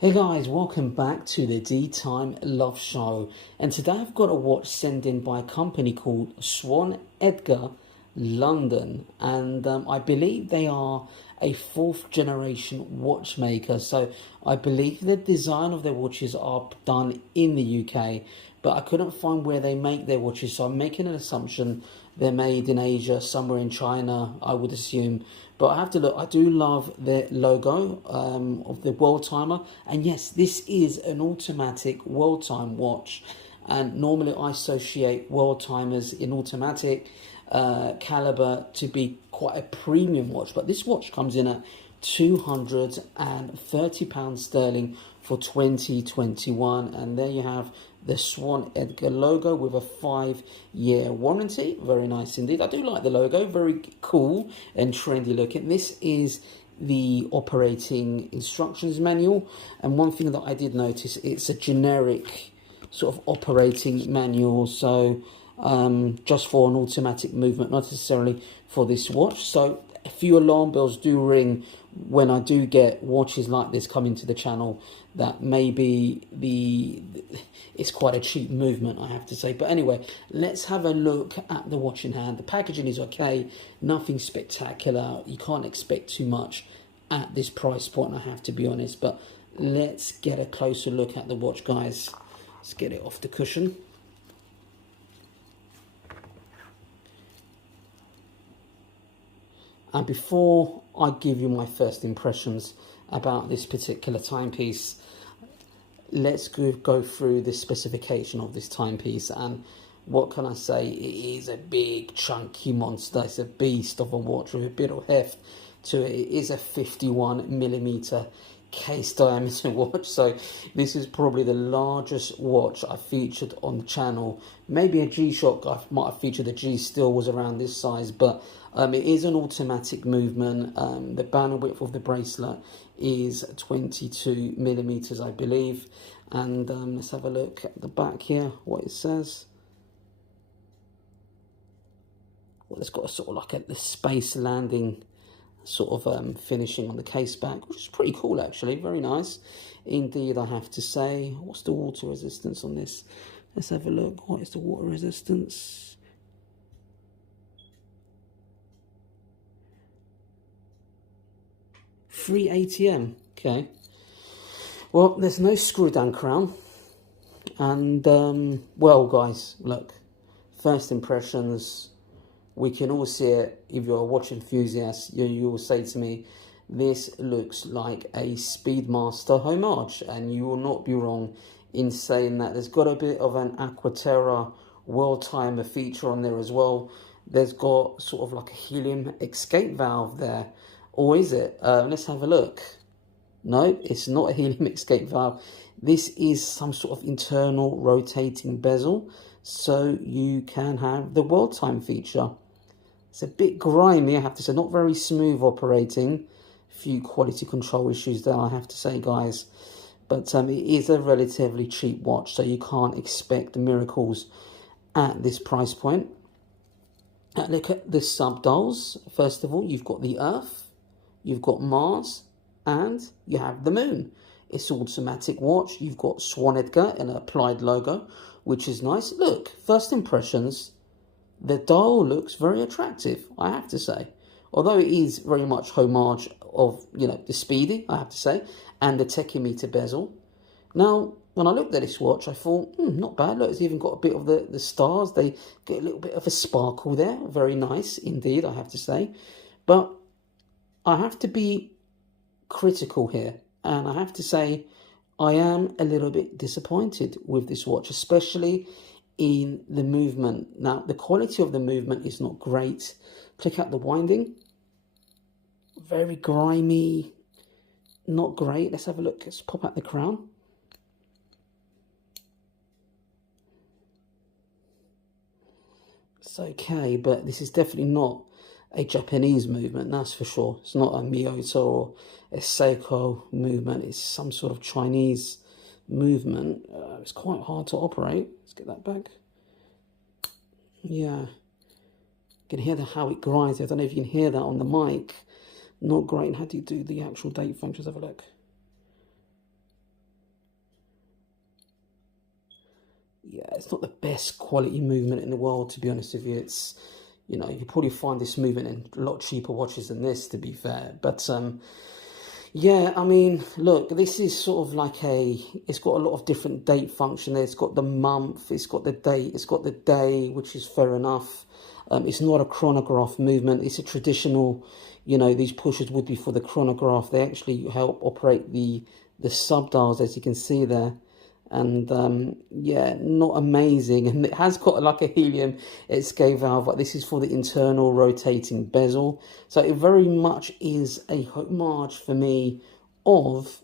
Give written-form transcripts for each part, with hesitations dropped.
Hey guys, welcome back to the DeeTimeLove show. And today I've got a watch sent in by a company called Swan Edgar, London. And I believe they are a fourth generation watchmaker. So I believe the design of their watches are done in the UK, but I couldn't find where they make their watches. So I'm making an assumption they're made in Asia, somewhere in China, I would assume. But I have to look. I do love the logo of the world timer. And yes, this is an automatic world time watch. And normally I associate world timers in automatic caliber to be quite a premium watch. But this watch comes in at £230 sterling for 2021. And there you have the Swan Edgar logo with a 5-year warranty. Very nice indeed. I do like the logo, very cool and trendy looking. This is the operating instructions manual, and one thing that I did notice, it's a generic sort of operating manual, so just for an automatic movement, not necessarily for this watch. So a few alarm bells do ring when I do get watches like this coming to the channel, that maybe it's quite a cheap movement, I have to say. But anyway, let's have a look at the watch in hand. The packaging is okay, nothing spectacular. You can't expect too much at this price point, I have to be honest. But let's get a closer look at the watch, guys. Let's get it off the cushion. And before I give you my first impressions about this particular timepiece, let's go through the specification of this timepiece. And what can I say? It is a big, chunky monster. It's a beast of a watch with a bit of heft to it. It is a 51mm case diameter watch, so this is probably the largest watch I featured on the channel. Maybe a G-Shock, I might have featured a G-Still was around this size, but it is an automatic movement. The band width of the bracelet is 22mm, I believe. And let's have a look at the back here, what it says. Well, it's got a sort of like the space landing sort of finishing on the case back, which is pretty cool actually, very nice indeed, I have to say. What's the water resistance on this? Let's have a look. What is the water resistance? Free ATM. Okay, well, there's no screw down crown. And well guys, look, first impressions, we can all see it. If you're a watch enthusiast, you will say to me, this looks like a Speedmaster homage, and you will not be wrong in saying that. There's got a bit of an Aquaterra world timer feature on there as well. There's got sort of like a helium escape valve there, or is it? Let's have a look. No, it's not a helium escape valve. This is some sort of internal rotating bezel, so you can have the world time feature. It's a bit grimy, I have to say, not very smooth operating. A few quality control issues there, I have to say, guys. But it is a relatively cheap watch, so you can't expect miracles at this price point. Look at the subdials. First of all, you've got the Earth, you've got Mars, and you have the Moon. It's an automatic watch. You've got Swan Edgar and an applied logo, which is nice. Look, first impressions, the dial looks very attractive, I have to say. Although it is very much homage of, the Speedy, I have to say, and the tachymeter bezel. Now, when I looked at this watch, I thought, not bad. Look, it's even got a bit of the stars. They get a little bit of a sparkle there. Very nice indeed, I have to say. But I have to be critical here. And I have to say, I am a little bit disappointed with this watch, especially in the movement. Now, the quality of the movement is not great. Click out the winding. Very grimy. Not great. Let's have a look. Let's pop out the crown. It's okay, but this is definitely not a Japanese movement, that's for sure. It's not a Miyota or a Seiko movement. It's some sort of Chinese movement. It's quite hard to operate. Let's get that back. Yeah, you can hear how it grinds. I don't know if you can hear that on the mic. Not great. How do you do the actual date function? Let's have a look. yeah, it's not the best quality movement in the world, to be honest with you. It's, you know, you probably find this movement in a lot cheaper watches than this, to be fair. But yeah, I mean, look, this is sort of like it's got a lot of different date function there. It's got the month, it's got the date, it's got the day, which is fair enough. It's not a chronograph movement. It's a traditional, you know, these pushers would be for the chronograph. They actually help operate the subdials, as you can see there. And yeah, not amazing. And it has got like a helium escape valve, but this is for the internal rotating bezel. So it very much is a homage for me of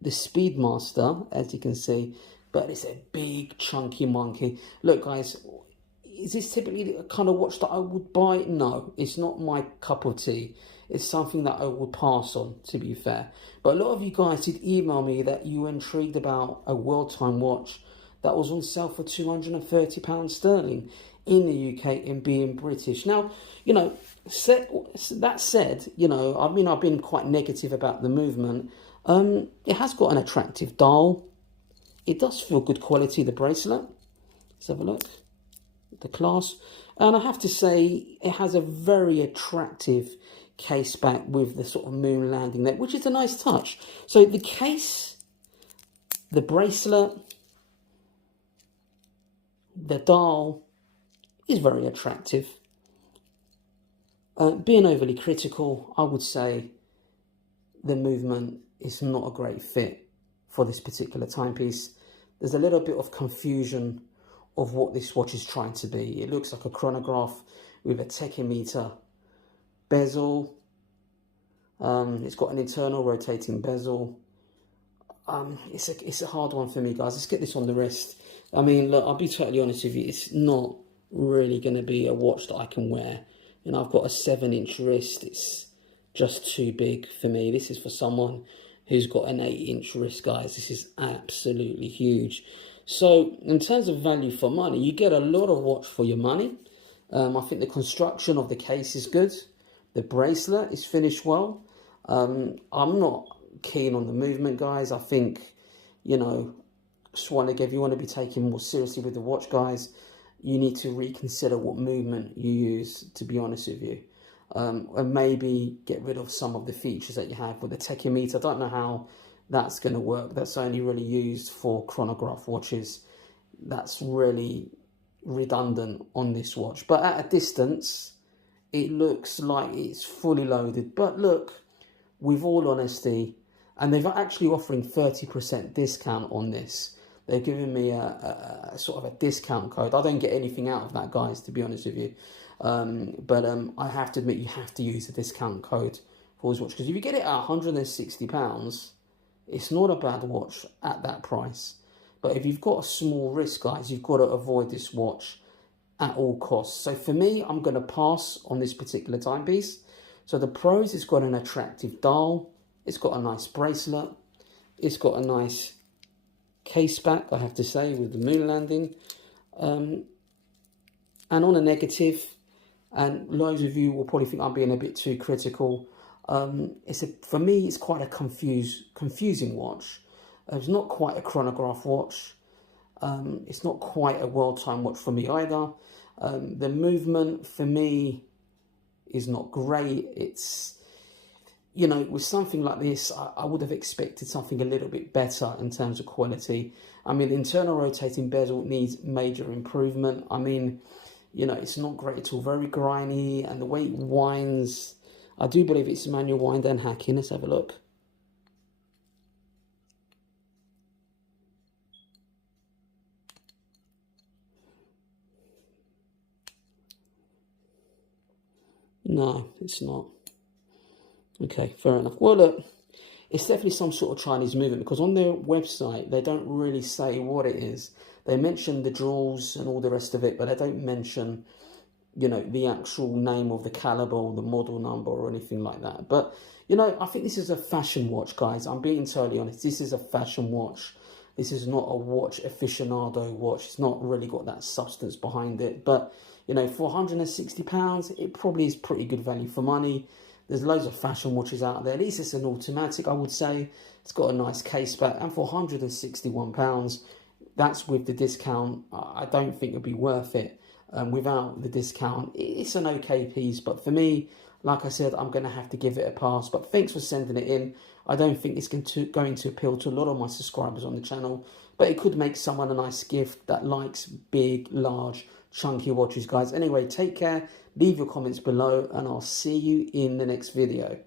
the Speedmaster, as you can see. But it's a big chunky monkey. Look, guys, is this typically the kind of watch that I would buy? No, it's not my cup of tea. It's something that I would pass on, to be fair. But a lot of you guys did email me that you were intrigued about a World Time watch that was on sale for £230 sterling in the UK and being British. Now, you know, that said, you know, I mean, I've been quite negative about the movement. It has got an attractive dial. It does feel good quality, the bracelet. Let's have a look. The class. And I have to say, it has a very attractive case back with the sort of moon landing there, which is a nice touch. So the case, the bracelet, the dial is very attractive. Being overly critical, I would say the movement is not a great fit for this particular timepiece. There's a little bit of confusion of what this watch is trying to be. It looks like a chronograph with a tachymeter bezel. It's got an internal rotating bezel. It's a hard one for me, guys. Let's get this on the wrist. I mean, look, I'll be totally honest with you. It's not really going to be a watch that I can wear. You know, I've got a 7-inch wrist. It's just too big for me. This is for someone who's got an 8-inch wrist, guys. This is absolutely huge. So in terms of value for money, you get a lot of watch for your money. I think the construction of the case is good. The bracelet is finished well. I'm not keen on the movement, guys. I think, you know, Swan Edgar, if you want to be taken more seriously with the watch, guys, you need to reconsider what movement you use, to be honest with you. And maybe get rid of some of the features that you have with the tachymeter. I don't know how that's going to work. That's only really used for chronograph watches. That's really redundant on this watch. But at a distance, it looks like it's fully loaded. But look, with all honesty, and they're actually offering 30% discount on this. They're giving me a sort of a discount code. I don't get anything out of that, guys, to be honest with you. But I have to admit, you have to use the discount code for this watch. Because if you get it at £160, it's not a bad watch at that price. But if you've got a small wrist, guys, you've got to avoid this watch at all costs. So for me, I'm going to pass on this particular timepiece. So the pros, it's got an attractive dial. It's got a nice bracelet. It's got a nice case back, I have to say, with the moon landing. And on a negative, and loads of you will probably think I'm being a bit too critical, for me, it's quite a confusing watch. It's not quite a chronograph watch. It's not quite a world time watch for me either. The movement for me is not great. It's, you know, with something like this, I would have expected something a little bit better in terms of quality. I mean, the internal rotating bezel needs major improvement. I mean, you know, it's not great at all. Very grimy, and the way it winds, I do believe it's manual wind and hacking. Let's have a look. No, it's not. Okay, fair enough. Well, look, it's definitely some sort of Chinese movement, because on their website, they don't really say what it is. They mention the jewels and all the rest of it, but they don't mention, you know, the actual name of the caliber or the model number or anything like that. But, you know, I think this is a fashion watch, guys. I'm being totally honest. This is a fashion watch. This is not a watch aficionado watch. It's not really got that substance behind it. But, you know, for £160, it probably is pretty good value for money. There's loads of fashion watches out there. At least it's an automatic, I would say. It's got a nice case back. And for £161, that's with the discount. I don't think it'll be worth it. Without the discount, it's an okay piece, but for me, like I said, I'm going to have to give it a pass. But thanks for sending it in. I don't think it's going to appeal to a lot of my subscribers on the channel, but it could make someone a nice gift that likes big, large, chunky watches, guys. Anyway, take care, leave your comments below, and I'll see you in the next video.